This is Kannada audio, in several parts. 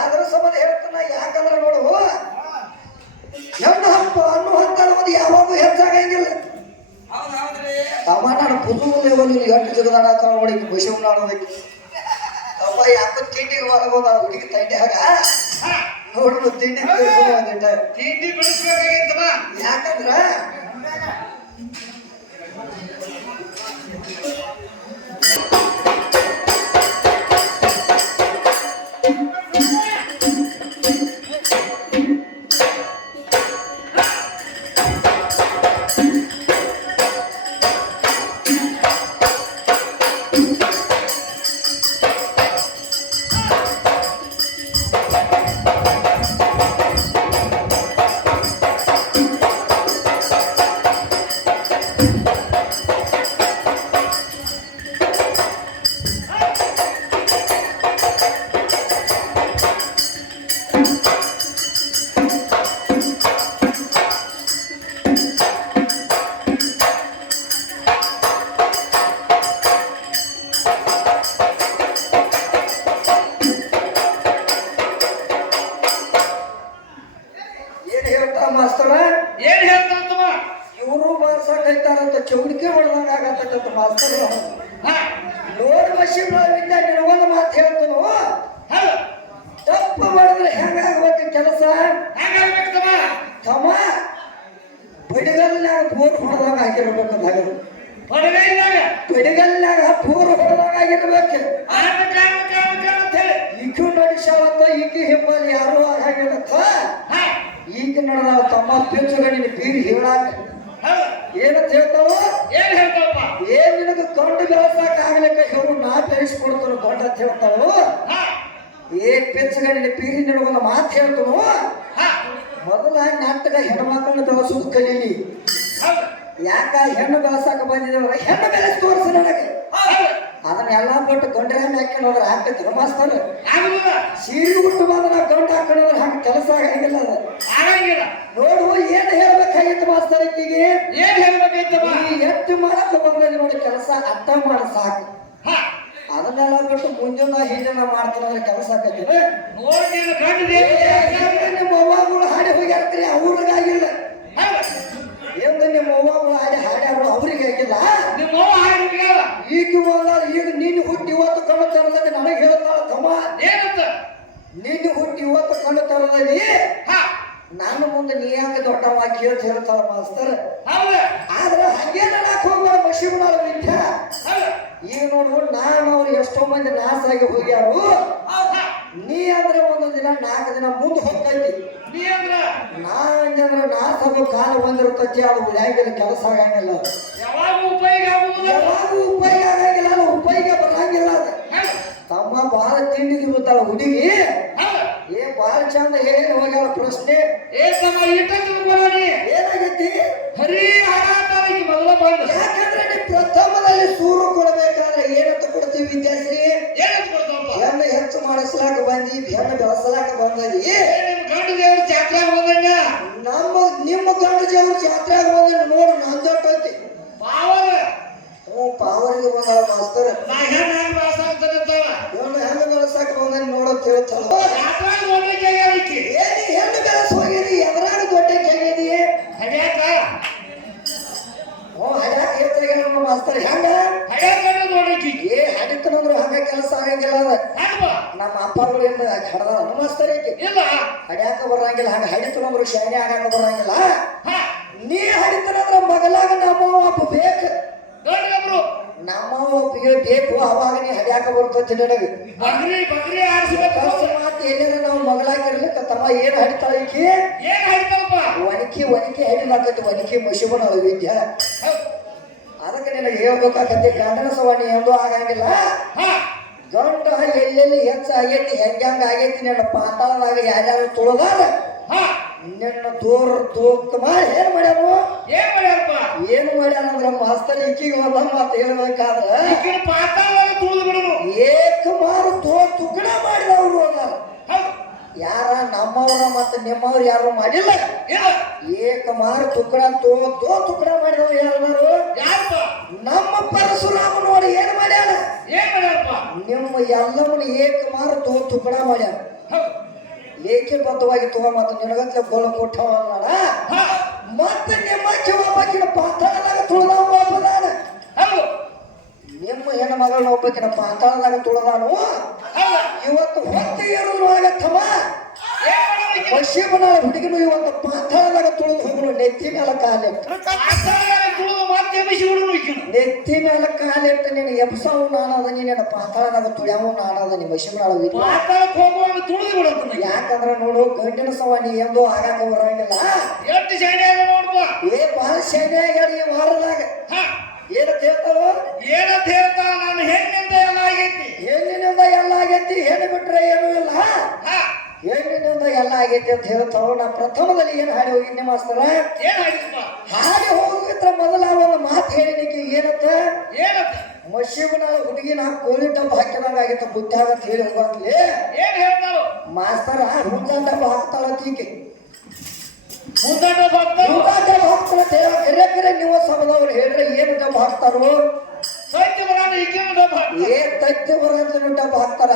ಅದ್ರ ಸಂಬಂಧ ಹೇಳ್ತಾನ, ಯಾಕಂದ್ರೆ ನೋಡು ಹೆಣ್ಣು ಹಂಪು ಹಣ್ಣು ಹಂತಳವದು ಯಾವಾಗೂ ಹೆಚ್ಚಾಗಂಗಿಲ್ಲ ಹೌದ್ ಹೌದ್ರಿ ತಮ್ಮ ನಾನು ಪುದು ಲೆವೆಲ್ ಎಷ್ಟು ಜಗದಾಡ ನೋಡಿ ಬಸವ ನಾಡೋದಕ್ಕೆ ಅಪ್ಪ, ಯಾಕೋ ತಿಂಡಿ ಹೊರಗೋದ ಹುಡುಗಿ ತಂಡ್ಯಾಗ ನೋಡು, ತಿಂಡಿ. ತಿಂಡಿ ಬಿಡಿಸ್ಬೇಕಾಗಿತ್ತಮ್ಮ ಯಾಕಂದ್ರ ಪಿಚ್ಚುಗ ನಿನ್ನ ಬೀರಿ ಹೇಳಾಕ. ಏನಂತ ಹೇಳ್ತಾವ ಏನ್ ಹೇಳ್ತಾವಪ್ಪ ಏನ್ ನಿನಗ ದೊಡ್ಡ ಬೆಳೆಸಾಕ ಆಗ್ಲಿಕ್ಕ ಇವ್ರು ನಾ ಬೆಳೆಸ್ಕೊಡ್ತಾರ ದೊಡ್ಡ ಅಂತ ಹೇಳ್ತಾವ ಏ ಪೆಚ್ಚಗ ನಿನ್ನ ಪೀರಿ ನಿನಗೊಂದು ಮಾತು ಹೇಳ್ತಾನು? ಹಾ. ಮೊದಲ ನಾಟಕ ಹೆಣ್ಮಕ್ಳನ್ನ ಬೆಳೆಸೋದು ಕಲೀಲಿ. ಯಾಕ ಹೆಣ್ಣು ಬೆಳೆಸಾಕ ಬಂದಿದ್ದೇವ್ರ ಹೆಣ್ಣು ಬೆಳೆಸಿ ತೋರಿಸ ನನಗೆ. ಅದನ್ನೆಲ್ಲ ಬಿಟ್ಟು ಗೊಂಡ್ರೆ ಹಾಕಿ ಹೋದ್ರೆ ಹಾಕ್ತೈತಿ ಮಾಸ್ತರ್ ಸೀರೆ ಉಟ್ಟು ಬಂದ್ರೆ ನಾವು ಗಂಡು ಹಾಕೊಂಡ್ರೆ ಹಂಗೆ ಕೆಲಸ ಆಗಂಗಿಲ್ಲ ಅದು. ಆಗಂಗಿಲ್ಲ. ನೋಡು ಏನ್ ಹೇಳ್ಬೇಕಾಗಿತ್ತು ಮಾಸ್ತರ್ ಈಕಿಗೆ? ಏನ್ ಹೇಳ್ಬೇಕೈತಮ್ಮ ಈ ಎತ್ತು ಮಾಡಕ್ಕೆ ಬಂದ್ರೆ ನೋಡಿ ಕೆಲಸ ಅರ್ಥ ಮಾಡ ಸಾಕು. ಹಾ. ಅದನ್ನೆಲ್ಲ ಬಿಟ್ಟು ಮುಂಜಾನೆ ಹಿಂದಿನ ಮಾಡ್ತಾನಂದ್ರೆ ಕೆಲಸ ಆಕೈತಿ ನಿಮ್ಮ ಅವ್ವಾಗಳು ಹಾಡಿ ಹೋಗ್ಯಾರ್ತೀರಿ? ಅವ್ರಿಗಾಗಿಲ್ಲ. ಎಂದು ನಿಮ್ಮ ಅವ್ವಾಗಳು ಹಾಡಿ ಹಾಡ್ಯಾರು ಅವ್ರಿಗೆ ಹಾಕಿಲ್ಲ ನಿಮ್ಮ ಹಾಡಿದ್ರಲ್ಲ ಈಗ ಹೋದಾಗ ಈಗ ನೀನು ಹುಟ್ಟಿ ಇವತ್ತು ಕಣ್ಣು ತರದಲ್ಲಿ ನನಗೆ ಹೇಳ್ತಾಳ ತಮ್ಮ ಏನಂತ ನೀನು ಹುಟ್ಟಿ ಇವತ್ತು ಕಣ್ಣು ತರದಲ್ಲಿ ಹಾ ನಾನು ಮುಂದೆ ನೀ ಯಾಕೆ ದೊಡ್ಡವ ಕೇಳ್ತ ಹೇಳ್ತಾರ ಮಾಸ್ತರ್? ಆದ್ರೆ ಹಂಗೆ ನಡಕ್ ಹೋಗ್ಬಾರ ವಿದ್ಯ. ಹೌದು. ಈಗ ನೋಡು ನಾನು ಅವ್ರು ಎಷ್ಟೋ ಮಂದಿ ನಾಶ ಆಗಿ ಹೋಗ್ಯಾರು ನೀ ಅಂದ್ರೆ ಒಂದು ದಿನ ನಾಲ್ಕು ದಿನ ಮುಂದೆ ಹೋಗ್ತೈತಿ. ನೀ ಅಂದ್ರ? ನಾ ಅಂದ್ರೆ ಆಗೋ ಕಾಲ ಬಂದಿರ್ತೈತಿ ಅದು ಕೆಲಸ ಆಗಂಗಿಲ್ಲ. ಯಾವಾಗ ಉಪಯೋಗ ಯಾವಾಗೂ ಉಪಯೋಗ ಆಗಂಗಿಲ್ಲ ಉಪಯೋಗ ಬರಂಗಿಲ್ಲ ತಮ್ಮ ಬಾಳ ತಿಂಡಿಗೆ ಗೊತ್ತಲ್ಲ ಹುಡುಗಿ. ಚಂದ ಹೇಳಿ ಹೋಗ್ಯಾರ ಪ್ರಶ್ನೆ? ಏ ತಮ್ಮ ಇಟ್ಟ ತಿಳ್ಕೊಳ್ಳಿ ಏನಾಗೈತಿ? ಹರಿ ಹಾಡಾತಾರಿಗೆ ಮೊದಲ ಬಂದು ಯಾಕಂದ್ರೆ ನೀವು ಪ್ರಥಮದಲ್ಲಿ ಸೂರು ಕೊಡಬೇಕಾದ್ರೆ ಏನಂತ ಕೊಡ್ತೀವಿ ವಿದ್ಯಾಶ್ರೀ? ಏನಂತ ಕೊಡ್ತಾವ ಹೆಣ್ಣು ಹೆಚ್ಚು ಮಾಡಿಸ್ಲಾಕ ಬಂದಿ ಹೆಣ್ಣು ಬೆಳೆಸಲಾಕ ಬಂದದಿ. ಏ ನಿಮ್ ಗಂಡು ದೇವ್ರ ಜಾತ್ರೆ ಬಂದಣ್ಣ ನಮ್ಮ ನಿಮ್ಮ ಗಂಡು ದೇವ್ರ ಜಾತ್ರೆ ಬಂದ ನೋಡು ನಂದೊಟ್ಟೈತಿ ಪಾವರ್. ಹ್ಞೂ ಪಾವರಿಗೆ ಬಂದಾಳ ಮಾಸ್ತರ್. ನಾ ಹೆಣ್ಣು ಹೆಂಗ್ ಆಗ್ತಾನಂತಾವ ಹೆಣ್ಣು ಹೆಣ್ಣು ಬೆಳೆಸಾಕ ಬಂದ ನೋಡೋ ಹೇಳ್ತಾಳ. ಹಂಗ ಶಾಣೆ ಆಗಾಕ ಬರಂಗಿಲ್ಲ. ನೀ ಹಡಿತನಂದ್ರ ಮಗಲಾಗ ನಮ್ಮ ಅಪ್ಪ ಬೇಕು. ದೊಡ್ಡಗಬ್ರು ನಮ್ಮ ಒಬ್ಬಿಗೆ ಬೇಕು ಅವಾಗ ನೀ ಹರಿಯಾಕ ಬರ್ತೈತಿ ನನಗೆ. ಬಗ್ರಿ ಎಲ್ಲಾರ ನಾವು ಮಗಳಾಗಿರ್ಲಿಕ್ಕ ತಮ್ಮ ಏನ್ ಹಡಿತಾಳ ಈಕಿ? ಏನ್ ಹಾಡ್ತಾವಪ್ಪ ಒಣಕಿ ಒಣಕಿ ಹಡಿಲಾಕೈತಿ ಒಣಕಿ ಮುಷಿಬನ ವಿದ್ಯೆ ಅದಕ್ಕೆ ನಿನಗೆ ಹೇಳ್ಬೇಕಾಕತಿ ಗಂಡನ ಸವಾಣಿ ಎಂದು ಆಗಂಗಿಲ್ಲ. ಹಾ. ಗಂಡ ಎಲ್ಲೆಲ್ಲಿ ಹೆಚ್ಚಾಗೈತಿ ಆಗೈತಿ ಹೆಂಗ ಆಗೈತಿ ನನ್ನ ಪಾತಾಳದಾಗ ಯಾರ್ಯಾರು ತುಳದಾರ ಹಾ. ನಿನ್ನ ತೋರ್ ತೋಕ್ತ ಮಾಡಿ ಏನ್ ಮಾಡ್ಯಾರ ಏನ್ ಮಾಡ್ಯಾರಪ್ಪ? ಏನು ಮಾಡ್ಯಾರ ಅಂದ್ರ ಮಾಸ್ತರ್ ಈಕಿಗೆ ಹೋದ ಮಾತು ಹೇಳ್ಬೇಕಾದ್ರೆ ತುಳಿದು ಬಿಡುನು ಏಕ ಮಾರು ತೋ ತುಕಡ ಮಾಡಿದವರು ಹೌದು. ಯಾರ ನಮ್ಮವ್ರ ಮತ್ತೆ ನಿಮ್ಮವ್ರು ಯಾರು ಮಾಡಿಲ್ಲ? ಏಕಮಾರು ಏಕ ಮಾರು ತುಕಡ ತೋ ತೋ ತುಕಡ ಮಾಡಿದವ್ರು ಯಾರು ಯಾರಪ್ಪ? ನಮ್ಮ ಪರಶುರಾಮ ನೋಡಿ ಏನ್ ಮಾಡ್ಯಾರಪ್ಪ? ನಿಮ್ಮ ಎಲ್ಲವನ್ನ ಏಕಮಾರು ತೋ ತುಕಡ ಮಾಡ್ಯಾರ ಏಕಬದ್ಧವಾಗಿ ತಗೋ ಮತ್ತು ನಿನಗತ್ಲೆ ಗೋಳ ಕೊಟ್ಟವಲ್ಲ ಹಾ. ಮತ್ತೆ ನಿಮ್ಮ ಒಬ್ಬಕಿನ ಪಾತಾಳದಾಗ ತುಳಿದವ ಹೌದು. ನಿಮ್ಮ ಹೆಣ್ಣು ಮಗಳನ್ನ ಒಬ್ಬಕಿನ ಪಾತಾಳದಾಗ ತುಳಿದಾನು? ಇವತ್ತು ಹೊತ್ತು ಇರೋದು ತಮ್ಮ ಏನ್? ಪಶ್ಚಿಮನ ಹುಡುಗಿನು ಇವತ್ತು ಪಾತಾಳದಾಗ ತುಳಿದು ಹೋಗಲು ನೆತ್ತಿ ಮೇಲೆ ಕಾಲಿಟ್ಟು. ನೆತ್ತಿ ಮೇಲೆ ಕಾಲಿಟ್ಟು ನೀನು ಎಬ್ಸವು ನಾನದ ನೀನು ಪಾತಾಳದಾಗ ತುಳಿಯವು ನಾನದ ನಿಮ್ಮ ಶಿವನಾಳ ಯಾಕಂದ್ರೆ ನೋಡು ಗಂಟಿನ ಸವ ನೀ ಎಂದು ಆಗಾಕ ಬರಂಗಿಲ್ಲ. ಎಷ್ಟು ಶಾಣೆ ಅದ ಏ ಬಹಳ ಆಗ್ಯಾಳ ಈ ವಾರದಾಗ. ಏನಂತ ಹೇಳ್ತಾರೋ? ಏನಂತ ಹೇಳ್ತಾ ನಾನು ಹೆಣ್ಣಿಂದ ಎಲ್ಲ ಆಗೈತಿ. ಹೆಣ್ಣಿನಿಂದ ಎಲ್ಲ ಆಗೈತಿ ಹೆಣ್ಣು ಬಿಟ್ರೆ ಏನೂ ಇಲ್ಲ ಹಾ ಹೆಣ್ಣಿನಿಂದ ಎಲ್ಲ ಆಗೈತಿ ಅಂತ ಹೇಳ್ತಾರೋ ನಾ ಪ್ರಥಮದಲ್ಲಿ ಏನು ಹಾಡಿ ಹೋಗಿದ್ದೆ ಮಾಸ್ತರ? ಹಾಡಿ ಹೋಗಿದ್ರ ಮೊದಲ ಒಂದು ಮಾತು ಹೇಳಿನಿಕ್ಕೆ ಏನತ್ತ ಏನತ್ತ ಮಶೀಬನ ಹುಡುಗಿ ನಾ ಕೋಳಿ ಡಬ್ಬ ಹಾಕಿದಾಗ ಆಗಿತ್ತು ಬುದ್ಧಾಗ ಅಂತ ಹೇಳಿ ಹೋಗಿ ಏನ್ ಹೇಳ್ತಾರೋ? ಮಾಸ್ತರ ಹುಂಜ ಡಬ್ಬ ಹಾಕ್ತಾಳ ಈಕೆ ಹುಂಜ ಡಬ್ಬ ಹಾಕ್ತಾಳ ಅಂತ ಹೇಳ ಕರೆ ಕರೆ ನೀವು ಸಮದವ್ರು ಹೇಳ್ರೆ ಏನು ಡಬ್ಬ ಹಾಕ್ತಾರೋ? ಏ ತತ್ತಿ ಬರಂತ ಡಬ್ಬ ಹಾಕ್ತಾರ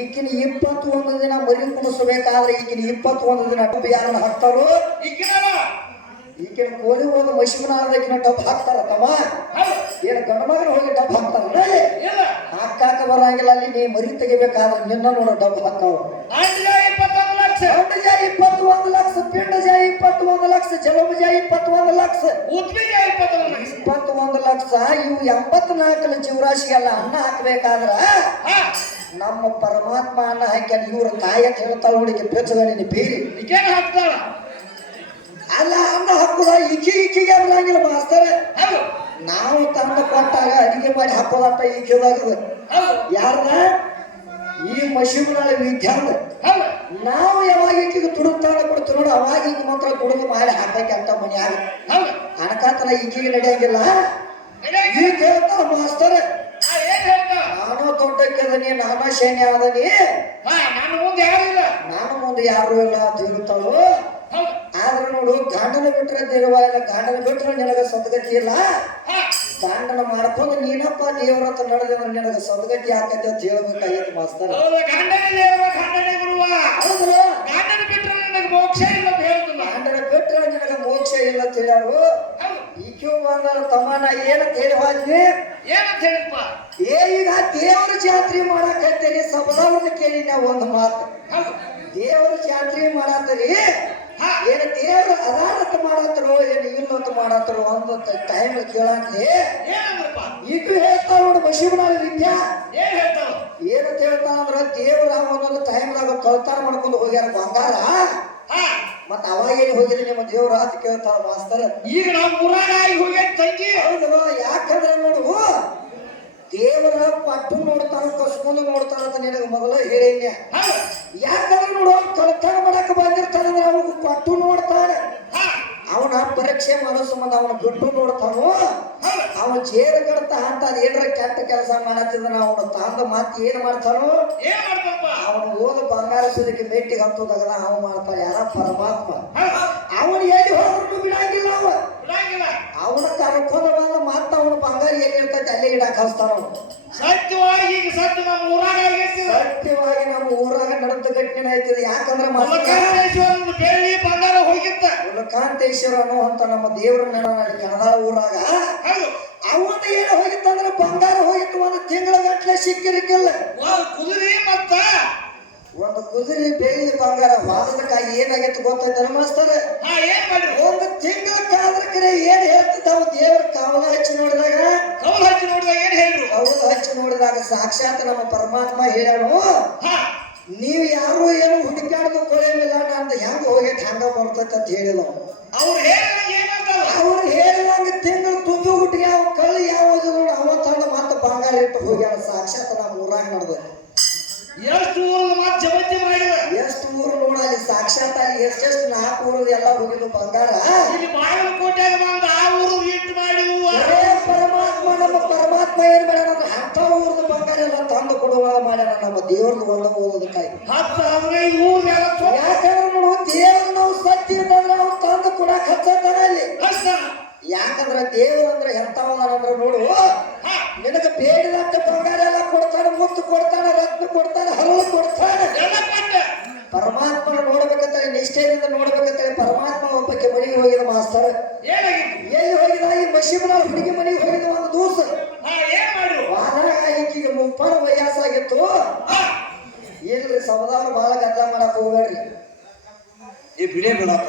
ಈಗಿನ ಇಪ್ಪತ್ತೊಂದು ದಿನ ಮರಿ ಕುಡಿಸ್ಬೇಕಾದ್ರೆ ಈಗಿನ ಇಪ್ಪತ್ತೊಂದು ದಿನ ಡಬ್ಬ ಯಾರನ್ನ ಹಾಕ್ತಾರೋ? ಈಕಿನ ಈಗಿನ ಕೋಳಿ ಹೋದ ಮಶಿಮನಾದಕಿನ ಡಬ್ಬ ಹಾಕ್ತಾರ ತಮ್ಮ? ಏನ್ ಗಂಡ ಮಗನ ಹೋಗಿ ಡಬ್ಬ ಹಾಕ್ತಾರ? ಹಾಕಾಕ ಬರಂಗಿಲ್ಲ. ಅಲ್ಲಿ ನೀ ಮರಿ ತೆಗಿಬೇಕಾದ್ರೆ ನಿನ್ನ ನೋಡ ಡಬ್ಬ ಹಾಕಾವ ಇಪ್ಪತ್ತೊಂದು ಲಕ್ಷ. ಇಪ್ಪತ್ತೊಂದು ಲಕ್ಷ ಪಿಂಡಜ ಇಪ್ಪತ್ತೊಂದು ಲಕ್ಷ ಜಲಭುಜ ಇಪ್ಪತ್ತೊಂದು ಲಕ್ಷ. ಉದ್ವಿ ಇಪ್ಪತ್ತೊಂದು ಲಕ್ಷ ಇವು ಎಂಬತ್ನಾಲ್ಕು ಜೀವರಾಶಿಗೆಲ್ಲ ಅನ್ನ ಹಾಕ್ಬೇಕಾದ್ರ ನಮ್ಮ ಪರಮಾತ್ಮ ಅನ್ನ ಹಾಕ್ಯಾನ ಇವ್ರ ಕಾಯಕ್ ಹೇಳ್ತಾಳ ಹುಡುಗಿ ಬೆಚ್ಚಗಣಿನ ಬೀರಿ. ಹಾಕ್ತಾಳ? ಅಲ್ಲ ಅನ್ನ ಹಾಕುದ ಇಕ್ಕಿ ಇಕ್ಕಿಗೆ ಬರಂಗಿಲ್ಲ ಮಾಸ್ತರ. ನಾವು ತಂದ ಕೊಟ್ಟಾಗ ಅಡಿಗೆ ಮಾಡಿ ಹಾಕೋದಪ್ಪ ಈಕಿದಾಗದ ಯಾರನ್ನ ಈ ಮಶೀಬ್ನಾಳ ವಿದ್ಯಾರ್ಥ ನಾವು ಯಾವಾಗ ಈಗ ತುಡುಕ್ತಾಳ ಕೊಡ್ತೀವಿ ನೋಡು ಅವಾಗ ಈಗ ಮಾತ್ರ ತುಡುಗು ಮಾಡಿ ಹಾಕಕ್ಕೆ ಅಂತ ಮನ್ಯಾಗ. ಅನಕಾತನ ಈಕಿಗೆ ನಡೆಯಂಗಿಲ್ಲ. ಈಗ ಹೇಳ್ತಾ ಮಾಸ್ತರ್ ನಾನು ದೊಡ್ಡಕ್ಕಿದನಿ ನಾನು ಶೇನೆ ಆದನಿ. ಹಾ ನನ್ನ ಮುಂದೆ ಯಾರು ಇಲ್ಲ. ನಾನು ಮುಂದೆ ಯಾರು ಇಲ್ಲ ಅಂತ ಆದ್ರೆ ನೋಡು ಗಾಂಡನ ಬಿಟ್ರೆ ದೇವ ಇಲ್ಲ ಗಾಂಡನ ಬಿಟ್ರೆ ನಿನಗ ಸದ್ಗತಿ ಇಲ್ಲ. ಗಂಡನ ಮಾಡ್ಕೊಂಡು ನೀನಪ್ಪ ದೇವರ ಹತ್ರ ನಡೆದ್ರೆ ನಿನಗ ಸದ್ಗತಿ ಆಕೈತೆ ಅಂತ ಹೇಳ್ಬೇಕಾಗಿತ್ತು ಮಾಸ್ತರ. ಹೌದು ಗಂಡನೇ ದೇವ ಗಂಡನೇ ಗುರುವ. ಹೌದು ಈಕ್ಯೂ ತಮ್ಮನ ಏನಂತ ಹೇಳಿ ಹೋದ್ವಿ ಏನಂತ ಹೇಳಿಪ್ಪ ಏ ಈಗ ದೇವರ ಜಾತ್ರೆ ಮಾಡಕತ್ತೇರಿ ಸಬದವನ್ನ ಕೇಳಿ ನಾವು ಒಂದು ಮಾತು. ದೇವರ ಜಾತ್ರೆ ಮಾಡತ್ತರಿ ಏನ ದೇವರು ಅದಾನತ್ ಮಾಡತ್ರು ಏನ್ ಇಲ್ಲೊತ್ತು ಮಾಡತ್ರು ಒಂದು ಟೈಮ್ ಕೇಳಿ ಏನಂದ್ರಪ್ಪ? ಈಗ ಹೇಳ್ತಾವ ನೋಡು ಮಶೀಬನಾಳ ವಿದ್ಯಾ ಏನ್ ಹೇಳ್ತಾವ? ಏನಂತ ಹೇಳ್ತಾನ ಅಂದ್ರ ದೇವ್ರ ಒಂದೊಂದು ಟೈಮ್ದಾಗ ಕಳ್ತಾನ ಮಾಡ್ಕೊಂಡು ಹೋಗ್ಯಾರ ಬಂಗಾರ. ಮತ್ತ ಅವಾಗ ಏನು ಹೋಗಿದ್ರಿ ನಿಮ್ಮ ದೇವ್ರ ಅಂತ ಕೇಳ್ತಾರ ಮಾಸ್ತರ. ಈಗ ನಾವು ಊರಾಗ ಆಗಿ ಹೋಗ್ಯಾನ ತಂಗಿ. ಹೌದು ಯಾಕಂದ್ರೆ ನೋಡು ದೇವರ ಪಟ್ಟು ನೋಡ್ತಾನ ಕಸ್ಕೊಂಡು ನೋಡ್ತಾನ ಅಂತ ನಿನಗೆ ಮೊದಲ ಹೇಳಿದ್ಯ ಯಾಕಂದ್ರೆ ನೋಡು ಕಳ್ತನ ಮಾಡಕ್ ಬಂದಿರ್ತಾನಂದ್ರೆ ಅವನಿಗೆ ಪಟ್ಟು ನೋಡ್ತಾನೆ. ಅವನ ಪರೀಕ್ಷೆ ಮಾಡೋ ಸಂಬಂಧ ಅವನ ಬಿಟ್ಟು ನೋಡ್ತಾನು ಹೌದು ಅವನ ಕಡ್ತಾ ಕಡ್ತ ಅಂತ ಏನ್ರ ಕೆಟ್ಟ ಕೆಲಸ ಮಾಡತ್ತಿದ್ರೆ ಅವನು ತಂದ ಮಾತು ಏನ್ ಮಾಡ್ತಾನೋ? ಏನ್ ಅವನು ಓದು ಬಂಗಾರ ಸುದಕ್ಕೆ ಭೇಟಿಗೆ ಹತ್ತೋದಾಗಲ್ಲ ಅವ ಮಾಡ್ತಾನ ಯಾರ ಪರಮಾತ್ಮ? ಅವನು ಎಲ್ಲಿ ಹೋದ್ರು ಬಿಡಂಗಿಲ್ಲ ಅವ. ಬಿಡಂಗಿಲ್ಲ. ಅವನ ಕರ್ಕೊಂಡ ಬಂದ ಮತ್ತೆ ಅವನು ಬಂಗಾರ ಏನ್ ಇರ್ತೈತೆ ಅಲ್ಲಿ ಇಡಕ್ ಹಸ್ತಾನ ಅವನು. ಸತ್ಯವಾಗಿ ಈಗ ಸತ್ಯ ನಮ್ಮ ಊರಾಗ ಸತ್ಯವಾಗಿ ನಮ್ಮ ಊರಾಗ ನಡೆದ ಘಟನೆ ಆಯ್ತದೆ ಯಾಕಂದ್ರೆ ಬೆಳ್ಳಿ ಬಂಗಾರ ಹೋಗಿತ್ತ. ಮುಲಕಾಂತೇಶ್ವರ ಅನ್ನುವಂತ ನಮ್ಮ ದೇವರನ್ನ ಕಣದಾಳ ಊರಾಗ ಅವನ ಏನು ಹೋಗಿತ್ತಂದ್ರೆ ಬಂಗಾರ ಹೋಗಿತ್ತು ಒಂದು ತಿಂಗಳ ಗಟ್ಟಲೆ ಸಿಕ್ಕಿರಕ್ಕಿಲ್ಲ. ಒಂದು ಕುದುರೆ ಮತ್ತ? ಒಂದು ಕುದುರೆ ಬೇರೆ ಬಂಗಾರ ವಾದಕ್ಕೆ ಏನಾಗಿತ್ತು ಗೊತ್ತೈತೆ ಮಾಸ್ತರ ಹಾ ಏನ್ ಮಾಡ್ರಿ? ಒಂದು ತಿಂಗಳ ಕಾದ್ರ ಕರೆ ಏನ್ ಹೇಳ್ತಿದ್ದಾವ ದೇವರ ಕಾವಲ ಹಚ್ಚಿ ನೋಡಿದಾಗ? ಕೌಲ್ ಹಚ್ಚಿ ನೋಡಿದಾಗ ಏನ್ ಹೇಳ್ರು? ಕಾವಲ ಹಚ್ಚಿ ನೋಡಿದಾಗ ಸಾಕ್ಷಾತ್ ನಮ್ಮ ಪರಮಾತ್ಮ ಹೇಳೋಣ ಹಾ. ನೀವು ಯಾರು ಏನು ಹುಡುಕಾಡದು ಕೊಳೆಯಂಗಿಲ್ಲ ನಂದು ಹೆಂಗ ಹೋಗಿ ಹಂಗ ಬರ್ತೈತೆ ಅಂತ ಹೇಳಿದ ಅವ್ರು ಹೇಳಿದಾಗ ಬಂಗಾರ ಇಟ್ಟು ಹೋಗ್ಯಾನ ಸಾಕ್ಷಾತ್ ನಮ್ಮ ಊರಾಗ ನಡೆದ. ಎಷ್ಟು ಊರು ಮಾತು ಜಮತಿ ಮಾಡಿದ ಎಷ್ಟು ಊರು ನೋಡಲಿ ಸಾಕ್ಷಾತ್ ಅಲ್ಲಿ ಎಷ್ಟೆಷ್ಟು ನಾಲ್ಕು ಊರು ಎಲ್ಲ ಹೋಗಿದ್ದು ಬಂಗಾರ. ಇಲ್ಲಿ ಬಾಗಲಕೋಟೆಗೆ ಬಂದ ಆ ಊರು ಇಟ್ಟು ಮಾಡಿ ಪರಮಾತ್ಮ ನಮ್ಮ ಪರಮಾತ್ಮ ಏನ್ ಮಾಡ್ಯಾನ? ಅಂದ್ರೆ ಅಂಥ ಊರ್ದು ಬಂಗಾರ ಎಲ್ಲ ತಂದು ಕೊಡುವ ಮಾಡ್ಯಾನ ನಮ್ಮ ದೇವ್ರದ್ದು ಒಳ್ಳೆ ಓದೋದಕ್ಕಾಗಿ ಹತ್ತು ಹದಿನೈದು ಊರು ಯಾಕಂದ್ರೆ ನೋಡು ದೇವ್ರ ನಾವು ಸತ್ಯ ಇದ್ದಂದ್ರೆ ನಾವು ತಂದು ಕೊಡಕ್ ಹಚ್ಚತಾನ ಅಲ್ಲಿ. ಯಾಕಂದ್ರೆ ದೇವ್ರ ಅಂದ್ರೆ ನೋಡು. ನಿನಗೆ ಬೇಡಿದಂತ ಬಂಗಾರ ಎಲ್ಲ ಕೊಡ್ತಾನೆ ಮುತ್ತು ಕೊಡ್ತಾನೆ ಎಲ್ಲ ಕೊಡ್ತಾನೆ ಪರಮಾತ್ಮನ ನೋಡ್ಬೇಕಂತ ನಿಷ್ಠೆಯಿಂದ ನೋಡ್ಬೇಕಂತ ಪರಮಾತ್ಮ ಒಬ್ಬಕ್ಕೆ ಮನೆಗೆ ಹೋಗಿದ ಮಾಸ್ತರ್. ಎಲ್ಲಿ ಹೋಗಿದ? ಈ ಮಶಿಮನ ಹುಡುಗಿ ಮನೆಗೆ ಹೋಗಿದ ಒಂದು ದೂಸ. ಈಕಿಗೆ ಮುಪ್ಪನ ವಯಸ್ಸಾಗಿತ್ತು. ಇಲ್ರಿ ಸಮುದಾಯ ಬಹಳ ಗದ್ದಲ ಮಾಡಕ್ ಹೋಗ್ಬೇಡ್ರಿ. ಈ ಬಿಳಿ ಬಿಡಾಕ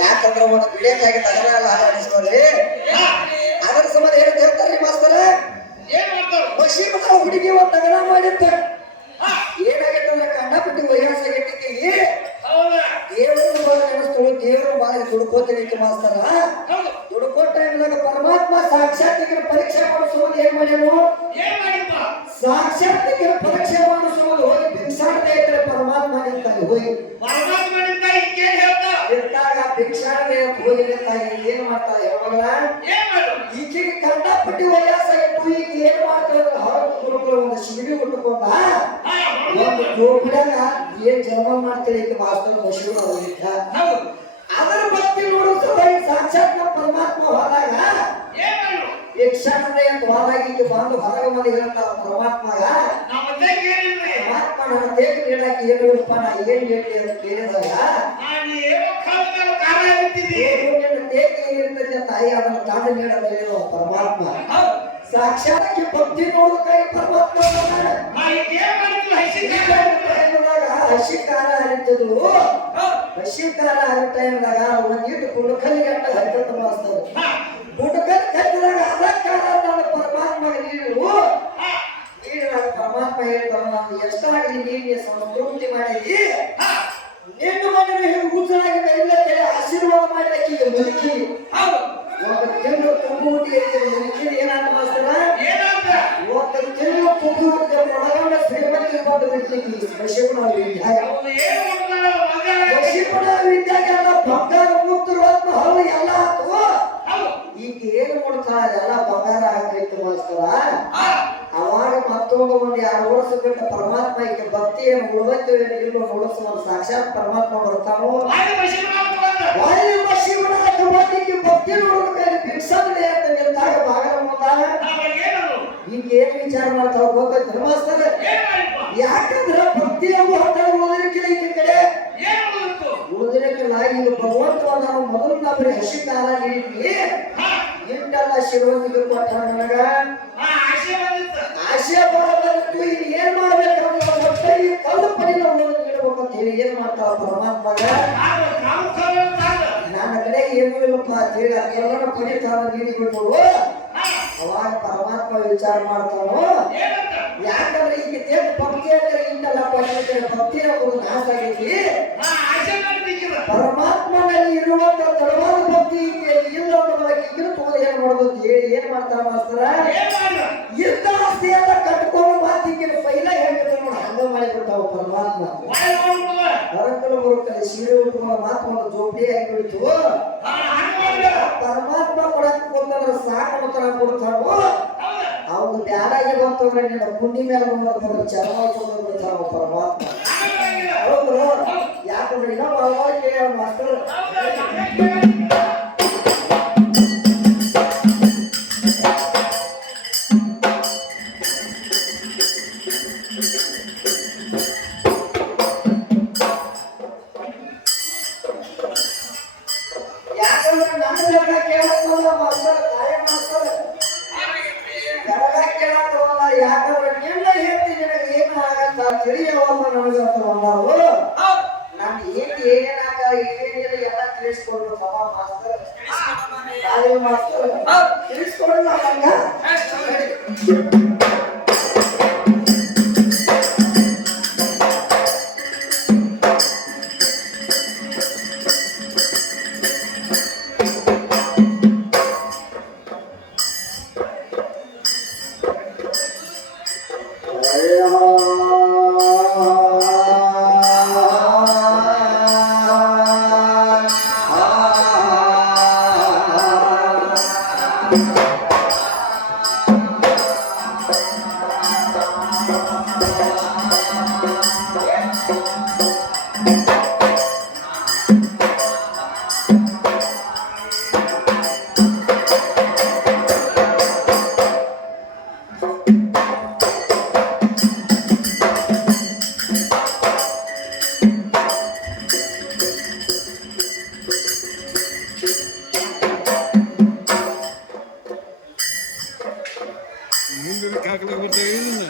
ಯಾಕಂದ್ರೆ ಒಂದು ಬಿಳಿ ತಗರಲ್ಲ ಅನಿಸ್ಕೊಳ್ರಿ ಹಾ ಮಾಡಿಪ್ಪ ಸಾಕ್ಷಾತ್ಕಾರ ಪರೀಕ್ಷೆ ಮಾಡೋ ಸಂಬಂಧ ಹೋಗಿ ಭಿಕ್ಷಾಟನೆ ಇದ್ರೆ ಪರಮಾತ್ಮ ನಿಂತಾಗ ಹೋಗಿ ಪರಮಾತ್ಮನಿಂದ ಈಗೇನ್ ಹೇಳ್ತಾ ನಿಂತಾಗ ಭಿಕ್ಷಾಟನೆ ಅಂತ ಹೋಗಿ ನಿಂತಾಗ ಏನ್ ಮಾಡ್ತಾಳೆ ಯಾವಾಗ ಏನ್ ಮಾಡು ಈಕೆಗೆ ಕಂಡಪಟ್ಟಿ ವಯಸ್ಸಾಗಿತ್ತು ಈಗ ಏನ್ ಮಾಡ್ತಾಳೆ ಹೊರಗೆ ಕುಡ್ಕೊಂಡು ಒಂದು ಶಿಬಿಡಿ ಉಟ್ಕೊಂಡ ಹಾ ಒಂದು ಜೋಪಡ್ಯಾಗ ಏನ್ ಜನ್ಮ ಮಾಡ್ತಾಳೆ ಈಗ ಮಾಸ್ತರ್ ಬಸವ ಹೋಗಿದ್ದ ಹೌದು ಅದರ ಭಕ್ತಿ ನೋಡೋ ಸಲುವಾಗಿ ಸಾಕ್ಷಾತ್ ನಮ್ಮ ಪರಮಾತ್ಮ ಹೋದಾಗ ಏನ್ ಮಾಡ್ರು ಭಿಕ್ಷಾಟನೆ ಅಂತ ಹೋದಾಗ ಈಗ ಬಂದು ಹೊರಗೆ ಮನೆ ಹೇಳ್ತಾಳ ಪರಮಾತ್ಮಗ ನಮ್ಮ ಮದ್ವೆಗೆ ಏನಿಲ್ರಿ ದೇಹ ನೀಡಾಕಿ ಏನು ಇಲ್ಲಪ್ಪ ನಾ ಏನ್ ಹೇಳಿ ಅಂತ ಕೇಳಿದಾಗ ನಾನು ಏನಿರ್ತದೆ ತಾಯಿ ಅದನ್ನು ನೀಡಲು ಹೇಳುವ ಪರಮಾತ್ಮ. ಸಾಕ್ಷಾತ್ಗೆ ಭಕ್ತಿ ನೋಡೋದಕ್ಕಾಗಿ ಪರಮಾತ್ಮ ಹಸಿಕಾರ ಹರಿತಿದ್ರು ಹಸಿಕಾರ ಹರಿ ಟೈಮ್ದಾಗ ಒಂದಿಟ್ಟು ಕುಂಡಕಲ್ಲಿ ಗಂಟ ಹರಿತ ಮಾಸ್ತರು ಹಾ ಕುಂಡಕಲ್ಲಿ ಕಟ್ಟಿದಾಗ ಅದಕ್ಕಾರ ನನ್ನ ಪರಮಾತ್ಮ ನೀರು ಹಾ ನೀರು ನನ್ನ ಪರಮಾತ್ಮ ಹೇಳ್ತಾನ ನಾನು ಸಂತೃಪ್ತಿ ಮಾಡಿದಿ ನಿನ್ನ ಮನೆ ಹೇಗೆ ಕೂತನಾಗಿ ಎಲ್ಲ ಆಶೀರ್ವಾದ ಮಾಡಿದಕ್ಕೆ ಮುದುಕಿ ಒಂದು ತಿಂಗಳು ತುಂಬು ಹುಟ್ಟಿಗೆ ಮುದುಕಿ ಏನಾದ ಮಾಸ್ತರ? ಒಂದು ತಿಂಗಳು ತುಂಬು ಹುಟ್ಟಿಗೆ ಒಳಗೊಂಡ ಶ್ರೀಮಂತಿಗೆ ಬಂದು ವಿದ್ಯಾಗ ಬಂಗಾರ ಎಲ್ಲ ಆತು ಈಗ ಏನು ಮಾಡ್ತಾಳ ಎಲ್ಲ ಬಂಗಾರ ಹಾಕೈತು ಮಾಸ್ತರ. ಹಾ ಯಾರು ಓಡಿಸಬೇಕು ಪರಮಾತ್ಮ ಈಗ ಭಕ್ತಿಯನ್ನು ಉಳಿದಂತೆ ಇಲ್ಲೋ ನೋಡಿಸುವ ಸಾಕ್ಷಾತ್ ಪರಮಾತ್ಮ ಬರ್ತಾನೋ ಶಿವನಾಥ ಭಕ್ತಿ ನೋಡಬೇಕಾದ್ರೆ ಭಿಕ್ಷಾಟನೆ ಅಂತ ನಿಂತಾಗ ಮುಂದಾಗ ಈಗ ಏನ್ ವಿಚಾರ ಮಾಡ್ತಾವ ಏನ್ ಮಾಡಿಪ್ಪ ಯಾಕಂದ್ರೆ ಭಕ್ತಿ ಎಂಬ ಓದಲಿಕ್ಕಿಲ್ಲ ಈ ಕಡೆ. ಏನು ಉಳಿತು ಭಗವಂತ ನಾವು ಮೊದಲು ನಮ್ಮ ಹಸಿ ಕಾಲ ನೀಡಿದ್ವಿ ಇಂಟೆಲ್ಲ ಶಿವನಿಗೆ ಕೊಟ್ಟ ನನಗ? ಆಶಯ ಬರಬಾರದು ಏನು ಏನ್ ಮಾಡ್ಬೇಕು ಹೊಟ್ಟೆ ಕಲ್ಲು ಪಡಿ ನಾವು ನೀಡ್ಬೇಕು ಅಂತ ಹೇಳಿ ಏನ್ ಮಾಡ್ತಾವ ಪರಮಾತ್ಮ ನನ್ನ ಕಡೆ ಏನೂ ಇಲ್ಲಪ್ಪ ಅಂತ ಹೇಳಿ ಅದೆಲ್ಲರ ಪಡಿತಾರ ನೀಡಿ ಹಾ. ಅವಾಗ ಪರಮಾತ್ಮ ವಿಚಾರ ಮಾಡ್ತಾನೋ? ಯಾಕಂದ್ರೆ ಈಗ ದೇಹ ಭಕ್ತಿ ಅಂದ್ರೆ ಇಂದಲ್ಲ ಪಡಿತಾರೆ ಭಕ್ತಿ ಅನ್ನೋದು ನಾಶ ಆಗೈತಿ ಆಶೆ ಪರಮಾತ್ಮನಲ್ಲಿ ಇರುವಂತ ತಡವಾದ ಭಕ್ತಿ ಈಗ ಇಲ್ಲ ಅನ್ನೋದಕ್ಕೆ ಈಗಿನ ತಗೊಂಡು ಏನ್ ಮಾಡೋದು ಅಂತ ಹೇಳಿ ಏನ್ ಮಾಡ್ತಾರ ಮಾಸ್ತರ? ಏನ್ ಆಸ್ತಿಯೆಲ್ಲ ಕಟ್ಕೊಂಡು ಮಾತಿಗೆ ಪೈಲ ಹೇಳ್ಬೇಕು ನೋಡಿ. ಹಂಗ ಮಾಡಿಬಿಟ್ಟಾವ ಪರಮಾತ್ಮ. ಹೊರಕಲು ಬರುತ್ತಲ್ಲ ಸೀರೆ ಉಟ್ಕೊಂಡು ಮಾತು ಒಂದು ಜೋಪಡಿ ಆಗಿಬಿಡ್ತು ಪರಮಾತ್ಮ ಕೊಡಕ್ ಕೊಡ್ತಾರ ಸಾಕು ಕೊಡ್ತಾರೋ ಅವ್ನು ಬಂತು ಬಂತಂದ್ರೆ ನಿನ್ನ ಕುಂಡಿ ಮೇಲೆ ಬಂದ್ರೆ ಚೆನ್ನಾಗಿ ಪರಮಾತ್ಮ. ಹೌದು ಯಾಕಂದ್ರೆ ಇನ್ನೊಬ್ಬ ಮಾಸ್ತರ್ ಮುಂದೆ ಕಾಕಲ ಬರ್ತಾರೆ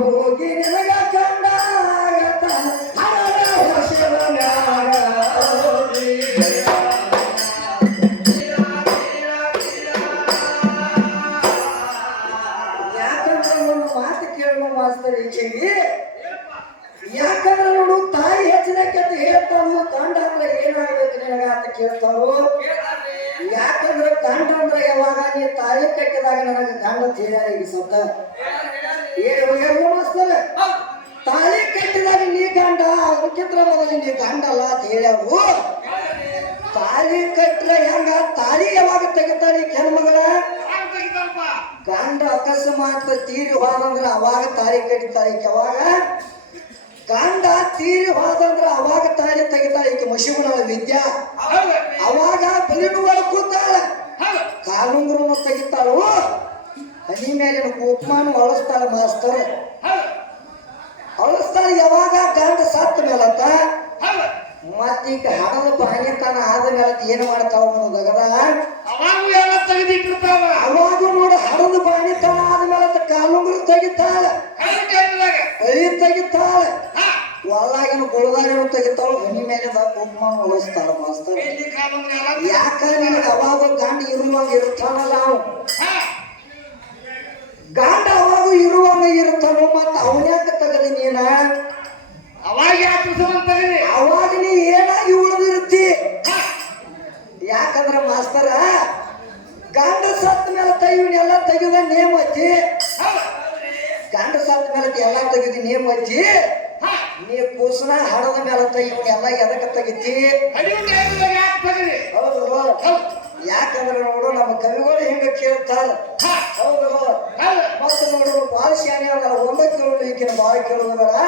ಮಗ ಹೋಗಿ ಗಂಡ ಅಕಸ್ಮಾತ್ ತೀರಿ ಹೋದಂದ್ರ ಅವಾಗ ತಾಳಿ ಕಟ್ಟಿತಾಳೆ ಈಕೆ ಅವಾಗ. ಗಂಡ ತೀರಿ ಹೋದಂದ್ರ ಅವಾಗ ತಾಳಿ ತೆಗಿತಾಳೆ ಈಕೆ ಮಶಿಗುಣ ವಿದ್ಯಾ. ಅವಾಗ ಬಲಿನುವರು ಕೂತಾಳ. ಕಾಲುಂಗುರನು ತೆಗಿತಾಳು. ಹನಿ ಮೇಲಿನ ಉಪಮಾನ ಅಳಸ್ತಾಳ ಮಾಸ್ತರ್. ಅಳಸ್ತಾಳ ಯಾವಾಗ ಗಂಡ ಸತ್ತ ಮೇಲತ್ತ. ಮತ್ತೀಗ ಹಣದ ಬಾಣಿತನ ಆದ ಮೇಲೆ ಏನು ಮಾಡ್ತಾವ ಅನ್ನೋದಾಗದ? ಅವಾಗೂ ಎಲ್ಲ ತೆಗೆದಿಟ್ಟಿರ್ತಾವ. ಅವಾಗ ನೋಡು ಹಣದ ಬಾಣಿತನ ಆದ ಮೇಲೆ ಕಾಲುಂಗುರು ತೆಗಿತಾಳ. ಕೈ ತೆಗಿತಾಳ. ಹಾ, ಒಳಗಿನ ಗುಳದಾಗನು ತೆಗಿತಾಳ? ಹನಿ ಮೇಲೆ ಕುಂಕುಮ ಉಳಿಸ್ತಾಳ ಮಾಸ್ತರ್. ಇಲ್ಲಿ ಕಾಲುಂಗುರ ಎಲ್ಲ ಯಾಕ ನಿನಗೆ ಅವಾಗ ಗಂಡ ಇರುವಾಗ ಇರ್ತಾನಲ್ಲ ಅವ? ಹಾ, ಗಂಡ ಅವಾಗ ಇರುವಾಗ ಇರ್ತಾನೋ ಮತ್ತ ಅವನ್ಯಾಕ ತಗದಿ ನೀನ? ಅವಾಗ? ಅವಾಗ ನೀ ಏನಾಗಿ ಉಳಿದಿರುತ್ತಿ? ಯಾಕಂದ್ರ ಮಾಸ್ತರ ಗಂಡ ಸತ್ತ ಮೇಲೆ ಎಲ್ಲ ತೆಗೆದ ನೇಮ್ ಹಚ್ಚಿ. ಗಂಡ ಸತ್ತ ಮೇಲೆ ಎಲ್ಲ ತೆಗೆದ ನೇಮ್ ಹಚ್ಚಿ ಹಾ, ನೀ ಕೂಸನ ಹಣದ ಮೇಲೆ ತೆಗಿವನ್ನೆಲ್ಲ ಎದಕ್ಕೆ ತೆಗಿತಿ? ಹೌದು. ಯಾಕಂದ್ರೆ ನೋಡು ನಮ್ಮ ಕವಿಗಳು ಹಿಂಗ ಕೇಳ್ತಾರ. ಹಾ, ಹೌದು. ಹೌದು. ನೋಡುವ ನೋಡು ಬಾಳ ಶಾನೆ ಒಂದ ಕೇಳೋದು ಈಗಿನ ಬೇಡ ಹಾ,